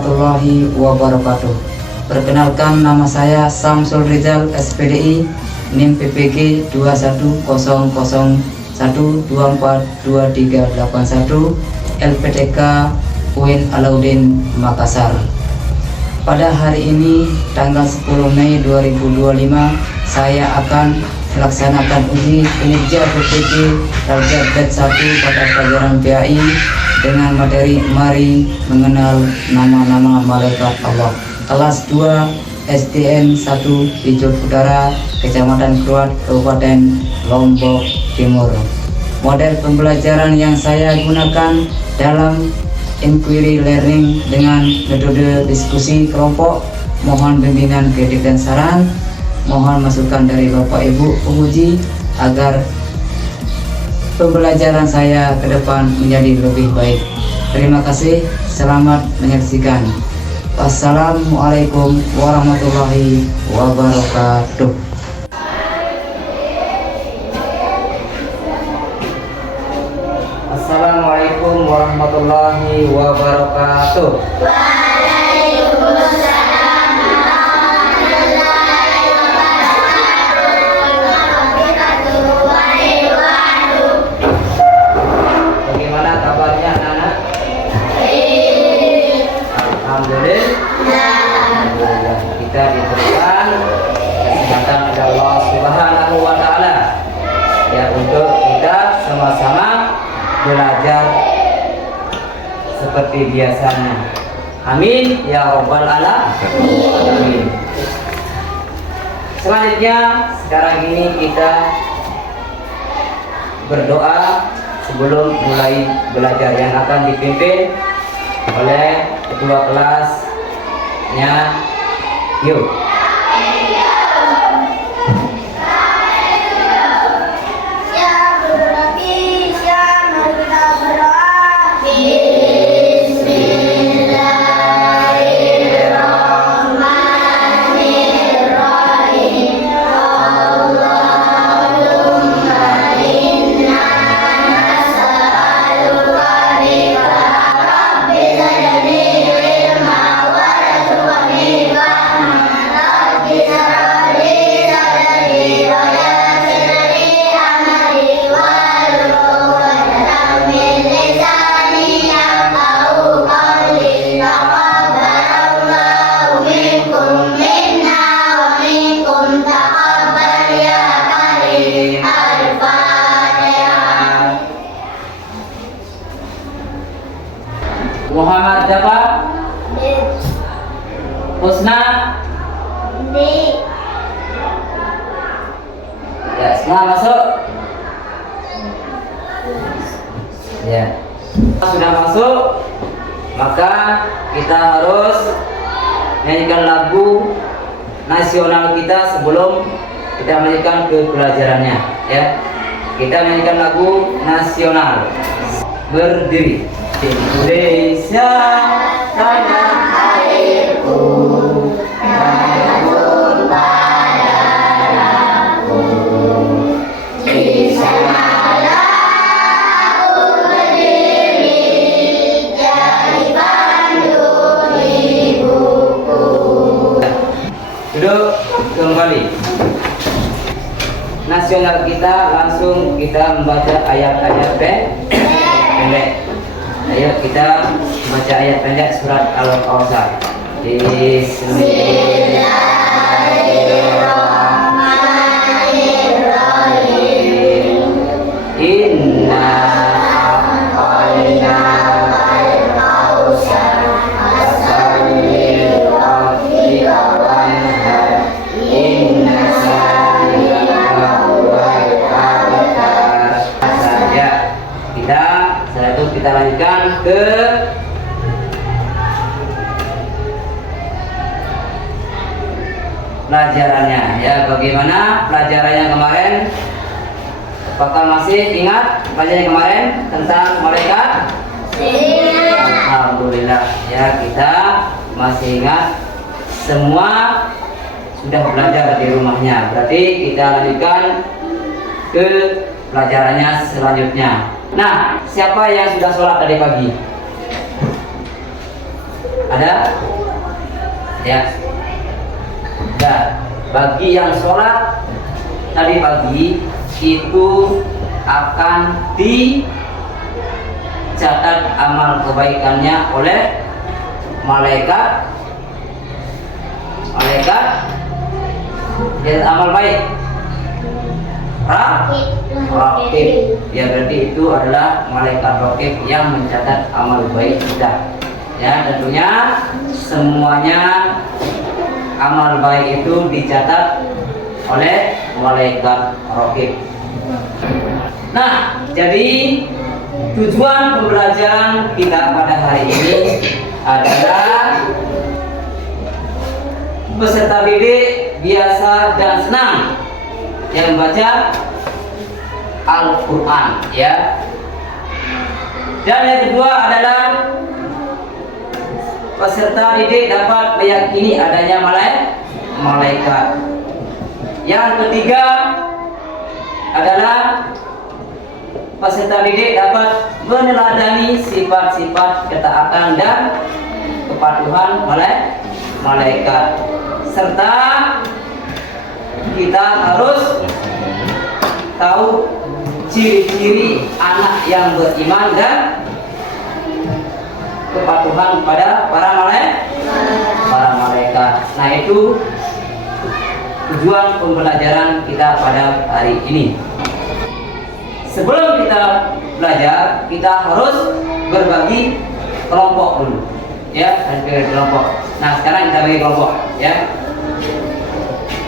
warahmatullahi wabarakatuh. Perkenalkan, nama saya Samsul Rizal, SPDI, NIM PPG 2101242381, LPTK UIN Alauddin Makassar. Pada hari ini, tanggal 10 Mei 2025, saya akan melaksanakan uji kinerja PPG Raja Batch 1 pada pelajaran PAI dengan materi Mari Mengenal Nama-Nama Malaikat Allah, kelas 2 SDN 1 Hijau Utara, Kecamatan Kruat, Kabupaten Lombok Timur. Model pembelajaran yang saya gunakan dalam inquiry learning dengan metode diskusi kelompok. Mohon bimbingan, kritik dan saran. Mohon masukan dari Bapak Ibu penguji agar pembelajaran saya ke depan menjadi lebih baik. Terima kasih, selamat menyaksikan. Wassalamualaikum warahmatullahi wabarakatuh. Assalamualaikum warahmatullahi wabarakatuh. Alhamdulillah, kita diberikan kesempatan oleh Allah Subhanahu wa Ta'ala ya, untuk kita sama-sama belajar seperti biasanya. Amin ya rabbal alamin. Selanjutnya, sekarang ini kita berdoa sebelum mulai belajar yang akan dipimpin oleh ketua kelasnya. Yuk. Muhammad siapa? Husna? Ya, semua masuk? Ya. Sudah masuk, maka kita harus nyanyikan lagu nasional kita sebelum kita melanjutkan ke pelajarannya ya. Kita nyanyikan lagu nasional. Berdiri. Indonesia tanah airku, namun padaku di sanalah aku berdiri, jadi pandu ibuku. Duduk kembali. Nasional kita, langsung kita membaca ayat-ayat pendek. Ayo kita baca ayat pendek surat Al-Kautsar. Bismillahirrahmanirrahim. Inna a'tayna al-kautsar fasholli lirabbika wanhar. Inna shani'aka huwal abtar. Saja kita setelah itu kita lanjutkan ke pelajarannya ya. Bagaimana pelajarannya kemarin? Apakah masih ingat pelajaran kemarin tentang malaikat? Alhamdulillah ya, kita masih ingat, semua sudah belajar di rumahnya. Berarti kita lanjutkan ke pelajarannya selanjutnya. Nah, siapa yang sudah sholat tadi pagi? Ada? Ya. Nah, bagi yang sholat tadi pagi itu akan dicatat amal kebaikannya oleh malaikat dan amal baik Raqib. Ya, berarti itu adalah malaikat Raqib yang mencatat amal baik kita. Ya, tentunya semuanya amal baik itu dicatat oleh malaikat Raqib. Nah, jadi tujuan pembelajaran kita pada hari ini adalah peserta didik biasa dan senang yang membaca Al-Quran, ya. Dan yang kedua adalah peserta didik dapat meyakini adanya malaikat. Yang ketiga adalah peserta didik dapat meneladani sifat-sifat ketaatan dan kepatuhan malaikat, serta kita harus tahu ciri-ciri anak yang beriman dan kepatuhan pada para malaikat. Nah, itu tujuan pembelajaran kita pada hari ini. Sebelum kita belajar, kita harus berbagi kelompok dulu, ya, bagi kelompok. Nah, sekarang kita bagi kelompok, ya.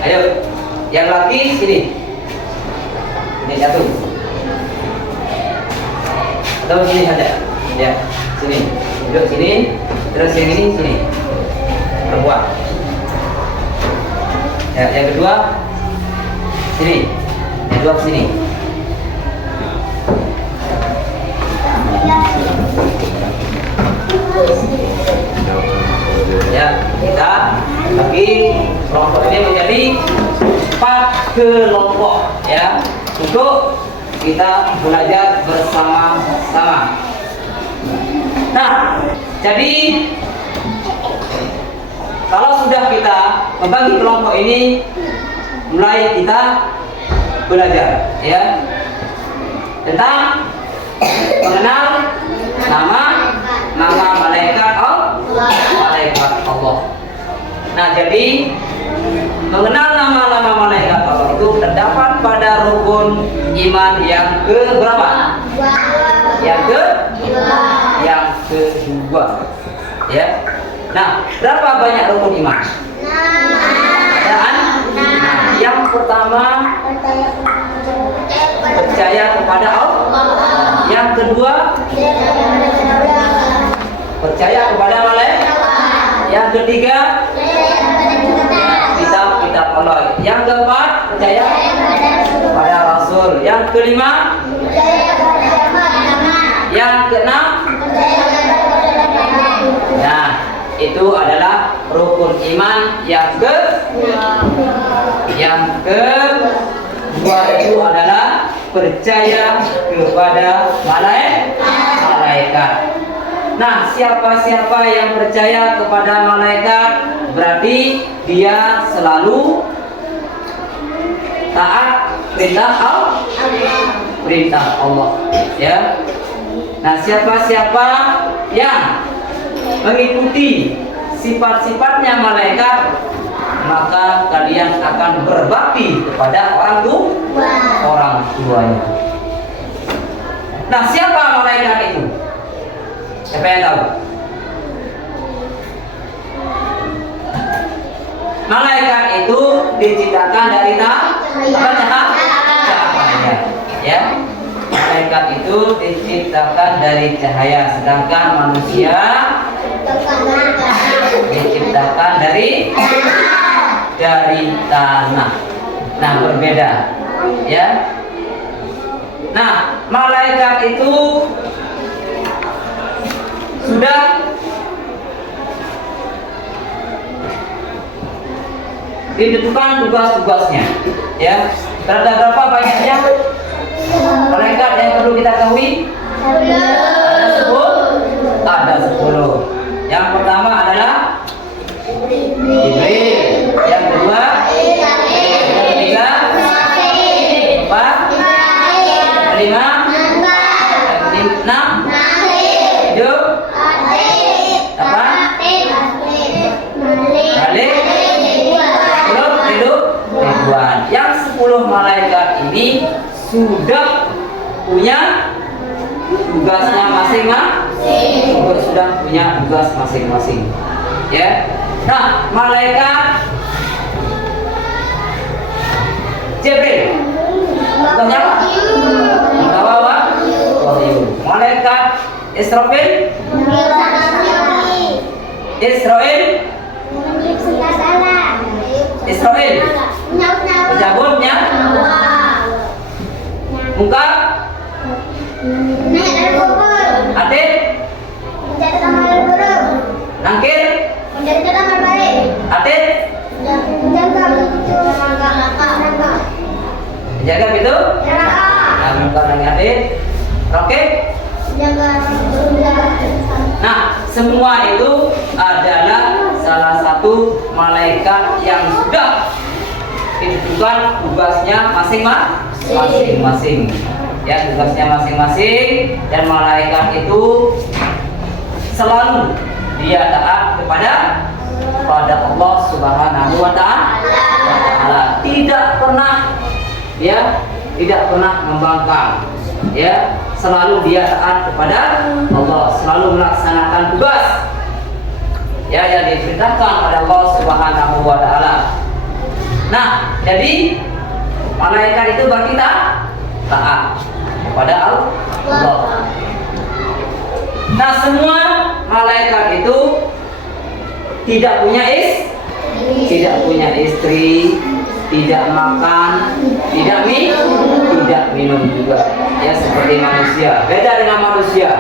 Ayo, yang laki sini, ini satu, atau sini saja, ya, sini, duduk sini, terus yang ini sini, perempuan. Ya, yang kedua sini, yang kedua sini. Ya, kita bagi kelompok ini menjadi 4 kelompok, ya, untuk kita belajar bersama-sama. Nah, jadi kalau sudah kita membagi kelompok ini, mulai kita belajar, ya, tentang mengenal nama malaikat Allah. Nah, jadi mengenal nama malaikat Allah itu terdapat pada rukun iman yang keberapa? Yang kedua, ya. Nah, berapa banyak rukun iman? Nah, yang pertama percaya kepada Allah. Yang kedua percaya kepada malaikat. Yang ketiga kitab Allah. Yang keempat percaya kepada Rasul. Yang kelima, yang keenam, nah, itu adalah rukun iman yang kedua itu adalah percaya kepada malaikat. Nah, siapa-siapa yang percaya kepada malaikat berarti dia selalu taat perintah Allah, ya. Nah, siapa-siapa yang mengikuti sifat-sifatnya malaikat, maka kalian akan berbakti kepada orang tuanya. Nah, siapa malaikat itu? Siapa yang tahu? Malaikat itu diciptakan dari cahaya, ya. Malaikat itu diciptakan dari cahaya, sedangkan manusia diciptakan dari tanah. Nah, berbeda, ya. Nah, malaikat itu sudah ditentukan tugas-tugasnya, ya. Ada berapa banyaknya malaikat yang perlu kita ketahui? Ada 10. Yang pertama adalah sudah punya tugasnya masing-masing. Sudah punya tugas masing-masing. Ya. Nah, malaikat Jibril tugasnya apa? Membawa wahyu. Malaikat Israfil penyabutnya muka atit nangkir atit menjaga pintu muka nangkir atit rokit. Nah, semua itu adalah salah satu malaikat yang sudah ditentukan tugasnya masing-masing. Ya, tugasnya masing-masing, dan malaikat itu selalu dia taat kepada Allah Subhanahu wa Ta'ala. Tidak pernah membangkang. Ya, selalu dia taat kepada Allah, selalu melaksanakan tugas ya yang diperintahkan oleh Allah Subhanahu wa Ta'ala. Nah, jadi malaikat itu berarti taat kepada Allah. Nah, semua malaikat itu tidak punya istri, tidak makan, tidak minum juga. Ya, seperti manusia. Beda dengan manusia.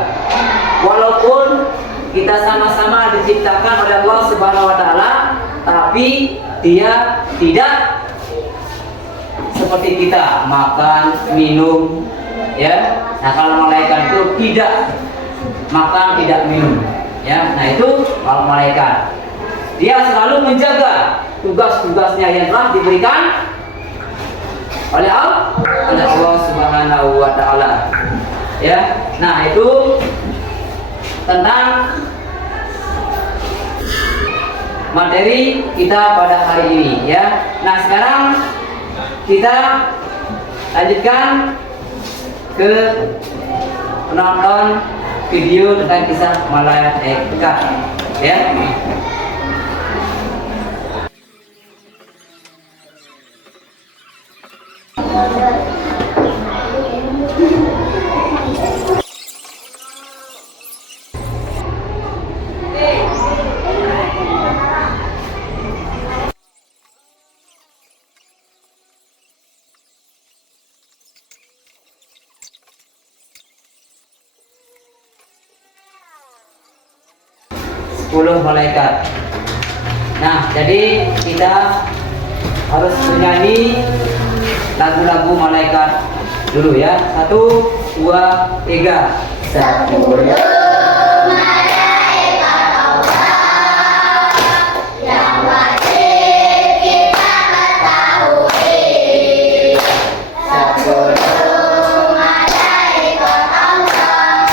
Walaupun kita sama-sama diciptakan oleh Allah Subhanahu wa Ta'ala, tapi dia tidak seperti kita makan, minum, ya. Nah, kalau malaikat itu tidak makan, tidak minum, ya. Nah, itu kalau malaikat. Dia selalu menjaga tugas-tugasnya yang telah diberikan oleh Allah Subhanahu wa Ta'ala. Ya. Nah, itu tentang materi kita pada hari ini, ya. Nah, sekarang kita lanjutkan ke penonton video tentang kisah malaikat, ya. Malaikat. Nah, jadi kita harus menyanyi lagu-lagu malaikat dulu, ya. 1, 2, 3. 10 malaikat Allah yang wajib kita ketahui. 10 malaikat Allah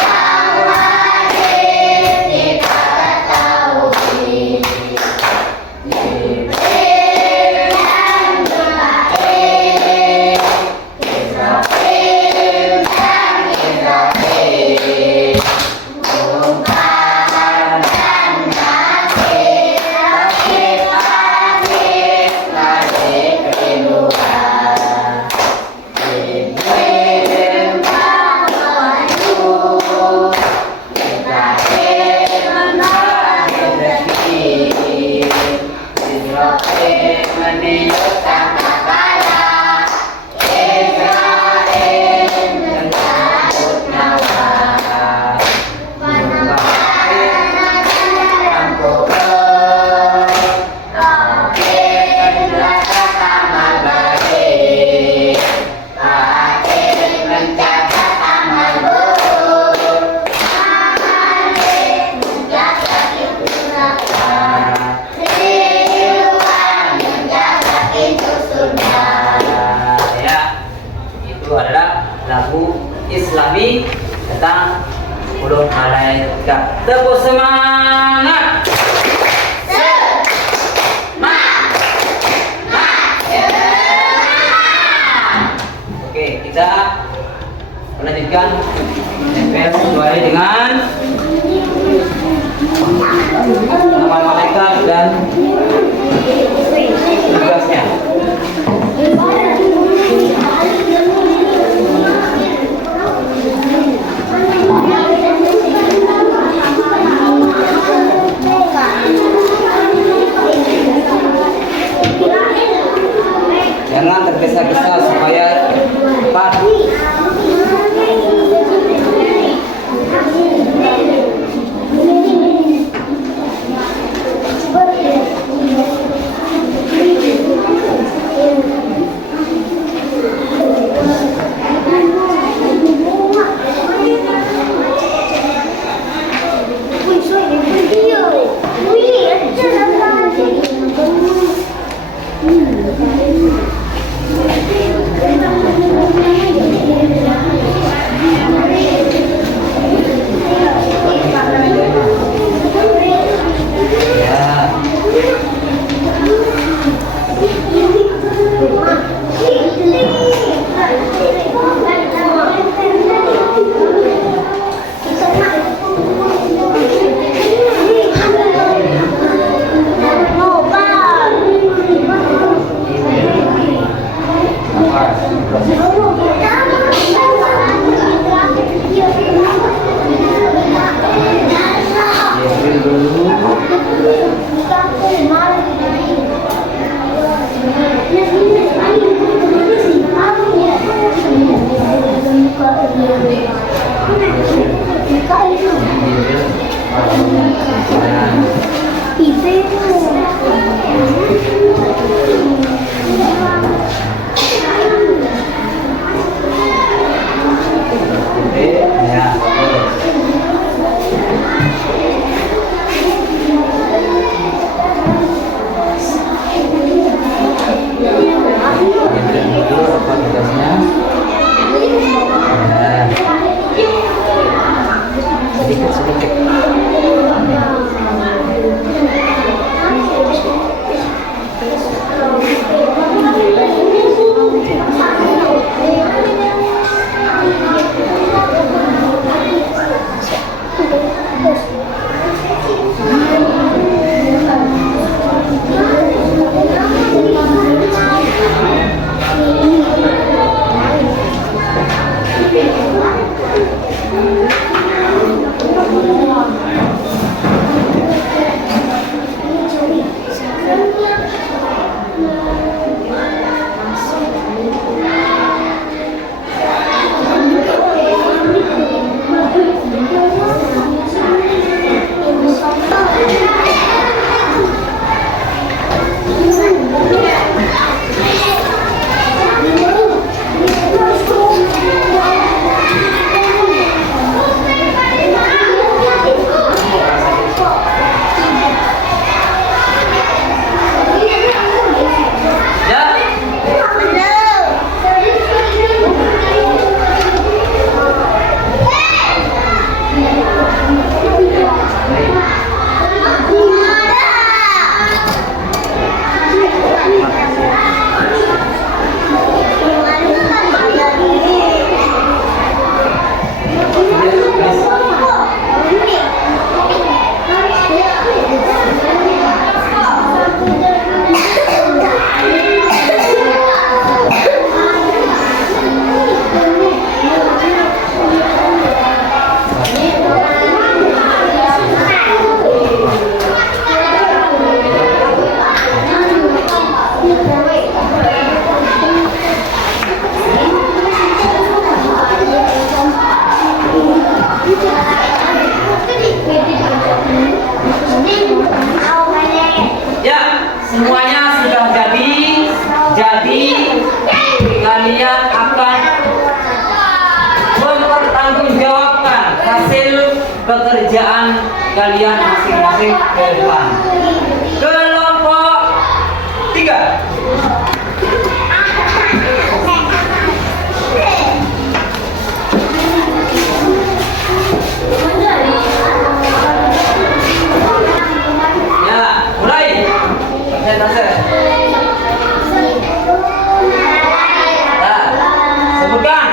yang wajib kita ketahui. Jibril dan Mikail, Israfil dan Israfil, Munkar dan Nakir, Rakib-rakib malaikat kedua. Jibril membawa wahyu, Mikail membawa rezeki, Israfil meniupkan makalah, Israfil mencabut nyawa. Menemukan dalam kubur, Rakib menjaga amal baik, Rakib menjaga amal buruk, Malik menjaga pintu neraka, Ridwan menjaga pintu surga. Ya, itu adalah lagu Islami tentang 10 malaikat. Tepuk semangat. Oke. kita melanjutkan NPL sesuai dengan nama malaikat dan tugasnya. Jangan tergesa-gesa supaya cepat. pekerjaan kalian masing-masing ke depan. Kelompok 3. Ya, mulai. Nah, sebutkan.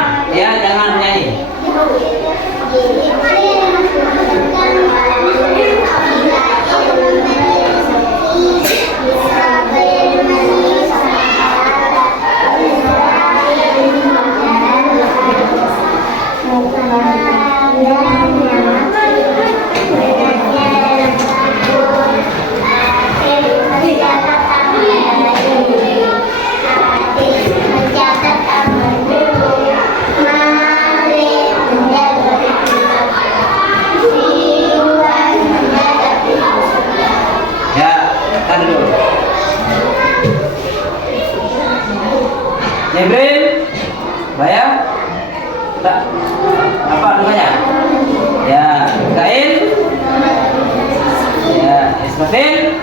Ya. Apa namanya? Ya, Mikail. Ya, Israfil.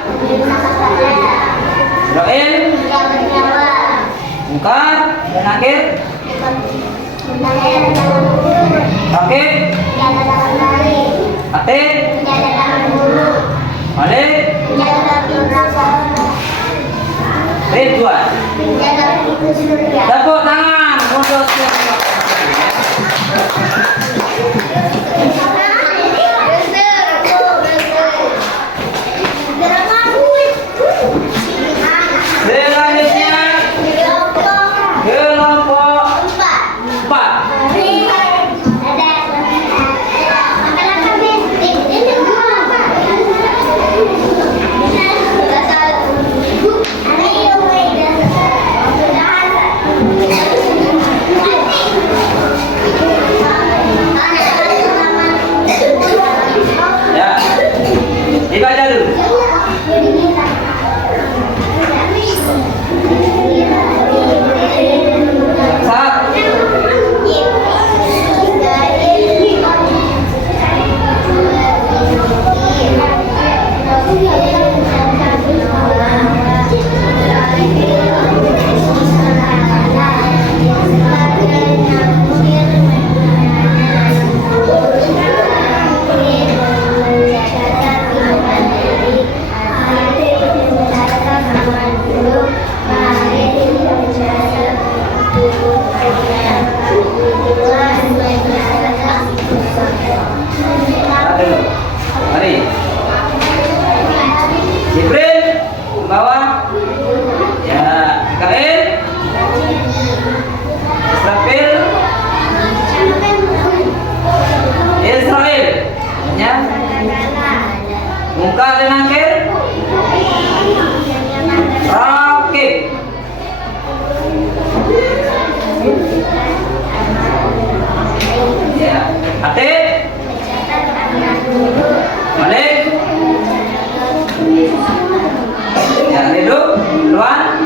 Israel. Mungkar dan Nakir. Oke. Ate. Malik. Ridwan. Tepuk tangan untuk selanjutnya kelompok 4. Ya, dibaca dulu. Mari. Jibril bawah. Ya, Mikail. Israfil. Israel. Ya. Mungkar dan Nakir. Rakib. Ya, Ate. Malik. Ya, hidup, Luan.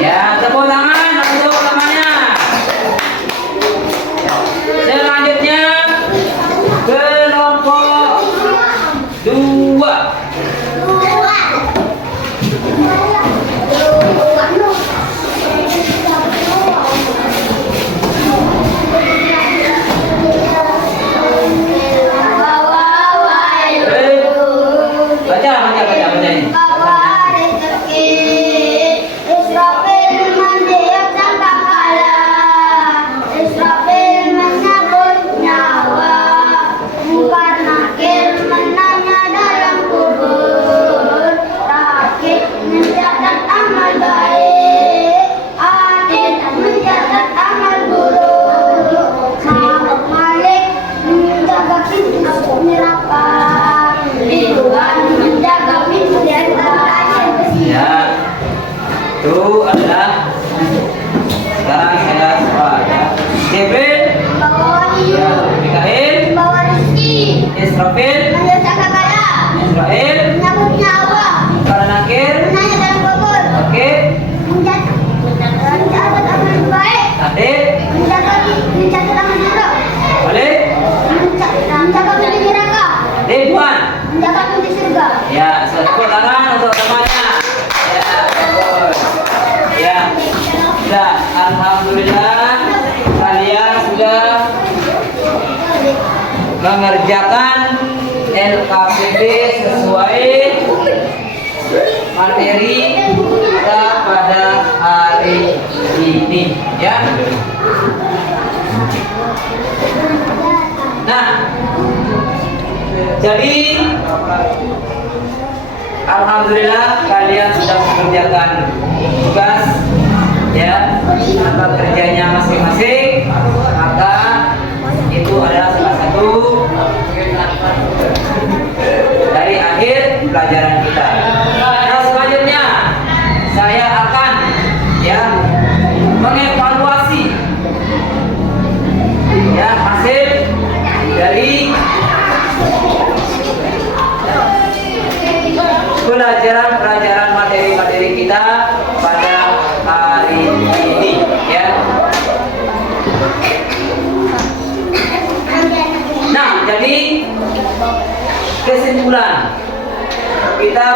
Ya, tepuk tangan untuk temannya. Selanjutnya kelompok 2. Baca ini. Ya, itu adalah sekarang saya soal ya. Jibril, ya, Mikail, Israfil, Israel, Mungkar dan Nakir. Oke. Ade. Balik. Ridwan. Ya, tepuk tangan untuk temannya. Ya, bagus. Ya, sudah. Alhamdulillah kalian sudah mengerjakan LKPD sesuai materi kita pada hari ini, ya. Nah, jadi alhamdulillah kalian sudah mengerjakan tugas, ya, apa kerjanya masing-masing. Maka itu adalah salah satu dari akhir pelajaran kita. Nah, selanjutnya saya akan, ya, mengevaluasi, ya, hasil dari pelajaran materi-materi kita pada hari ini, ya. kesimpulan kita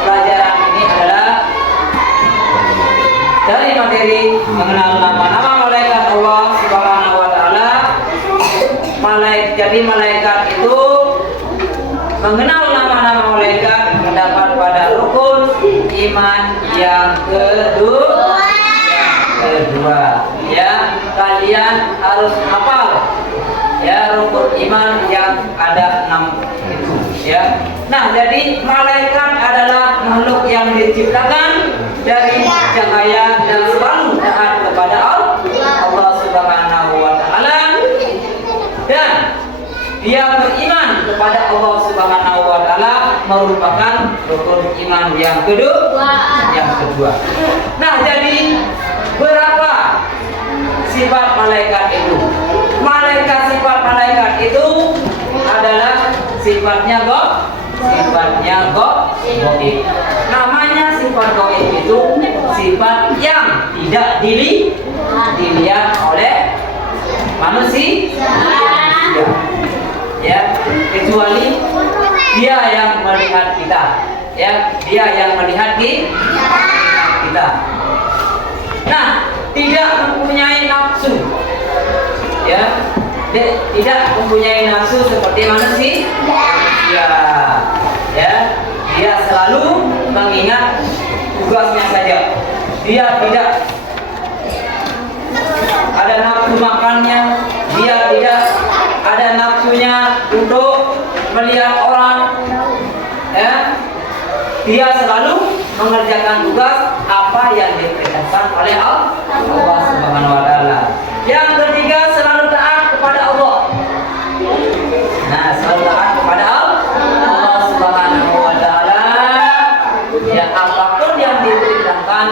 pelajaran ini adalah dari materi mengenal nama-nama malaikat Allah Subhanahu wa taala. Jadi malaikat itu mengenal nama-nama malaikat mendapat pada rukun iman yang kedua. Ya, kalian harus hafal ya rukun iman yang ada 6 itu ya. Nah, jadi malaikat adalah makhluk yang diciptakan dari cahaya dan selalu taat kepada Allah Subhanahu wa taala, dan dia beriman kepada Allah Subhanahu wa taala merupakan rukun iman yang kedua. Nah, jadi berapa sifat malaikat itu? Sifat malaikat itu adalah sifatnya gaib. Namanya sifat gaib itu sifat yang tidak dilihat oleh manusia. Ya, kecuali dia yang melihat kita. Ya, dia yang melihat kita. Nah, tidak mempunyai nafsu. Ya, tidak mempunyai nafsu seperti manusia. Ya, dia selalu mengingat tugasnya saja. Dia tidak ada nafsu makannya, dia tidak ada nafsunya untuk melihat orang. Ya, dia selalu mengerjakan tugas apa yang diperintahkan oleh Allah Subhanahu wa taala. Yang ketiga, selalu taat kepada Allah. Nah, selalu taat kepada Allah Subhanahu wa taala. Ya, apapun yang diperintahkan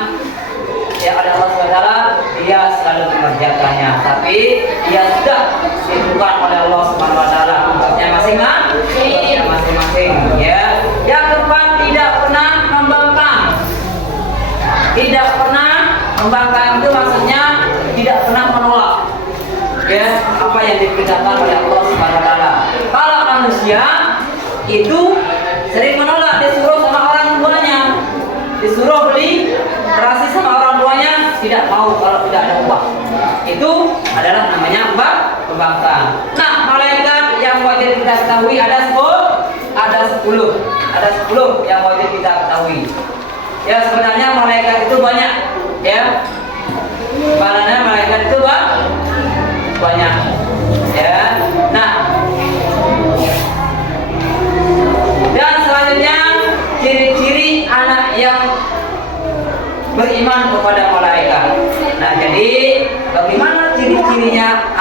ya oleh Allah Subhanahu wa taala, dia selalu mengerjakannya. Tapi dia sudah ditentukan oleh Allah Subhanahu wa taala tugasnya masing-masing. Ya. Yang keempat, tidak pernah membangkang. Tidak pernah membangkang itu maksudnya tidak pernah menolak ya apa yang diperintahkan oleh Allah Subhanahu wa taala. Kalau manusia itu sering menolak, disuruh sama orang tuanya, disuruh beli terasi sama orang tuanya, tidak mau kalau tidak ada uang. Itu adalah namanya pembangkang. Nah, malaikat yang wajib kita ketahui ada 10 yang wajib kita ketahui. Ya, sebenarnya malaikat itu banyak ya. Sebenarnya malaikat itu banyak ya. Nah, dan selanjutnya ciri-ciri anak yang beriman kepada malaikat. Nah, jadi bagaimana ciri-cirinya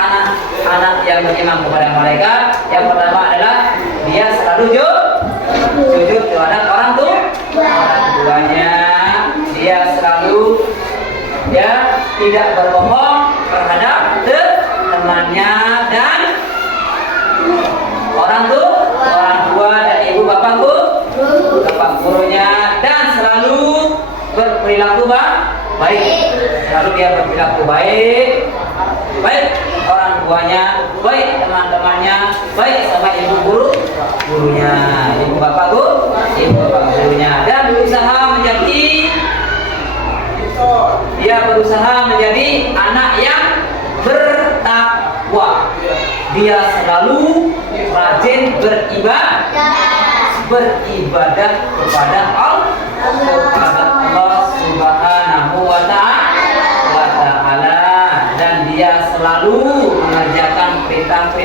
anak yang beriman kepada malaikat? Yang pertama adalah dia selalu jujur terhadap orang tuanya. Dia selalu ya tidak berbohong terhadap temannya dan orang tua dan ibu bapak gurunya, dan selalu berperilaku baik. Selalu dia berperilaku baik orang tuanya, baik teman-temannya, baik sama ibu gurunya, ibu bapak gurunya, dan berusaha menjadi anak yang bertakwa. Dia selalu rajin beribadah kepada Allah Subhanahu wa taala, dan dia selalu mengerjakan perintah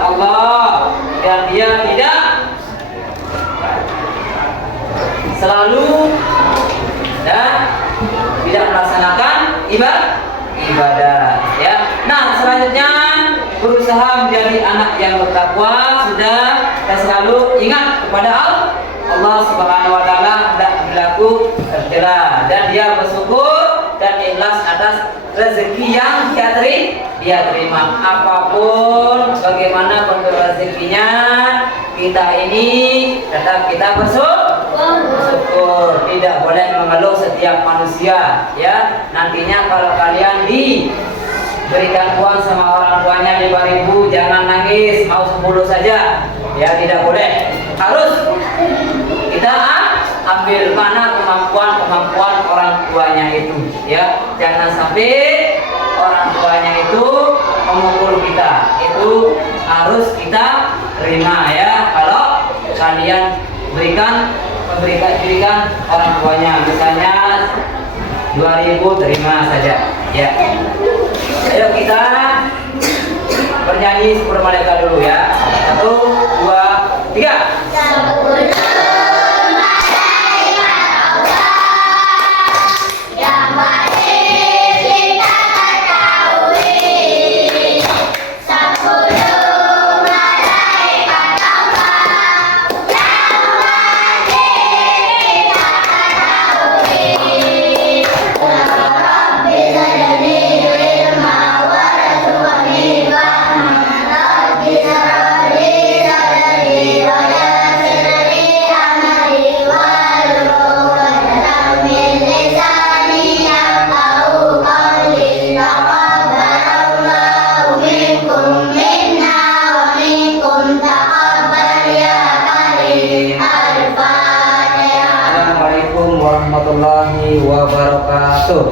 Allah, dan dia tidak melaksanakan ibadah ya. Nah, selanjutnya berusaha menjadi anak yang bertakwa, sudah, dan selalu ingat kepada Allah Subhanahu wa taala, tidak berlaku tercela, dan dia bersyukur dan ikhlas atas rezeki yang dia terima. Apapun bagaimana bentuk rezekinya, kita ini tetap kita bersyukur. Tidak boleh mengeluh setiap manusia ya. Nantinya kalau kalian diberikan uang sama orang tuanya 5.000, jangan nangis, mau 10 saja Ya, tidak boleh. Harus kita ambil mana kemampuan orang tuanya itu. Ya, jangan sampai orang tuanya itu memukul kita. Itu harus kita terima ya. Kalau kalian berikan orang tuanya, misalnya 2.000 terima saja. Ya. Ayo kita bernyanyi Syukur Malaikat dulu ya. 1, 2, 3. Assalamualaikum warahmatullahi wabarakatuh.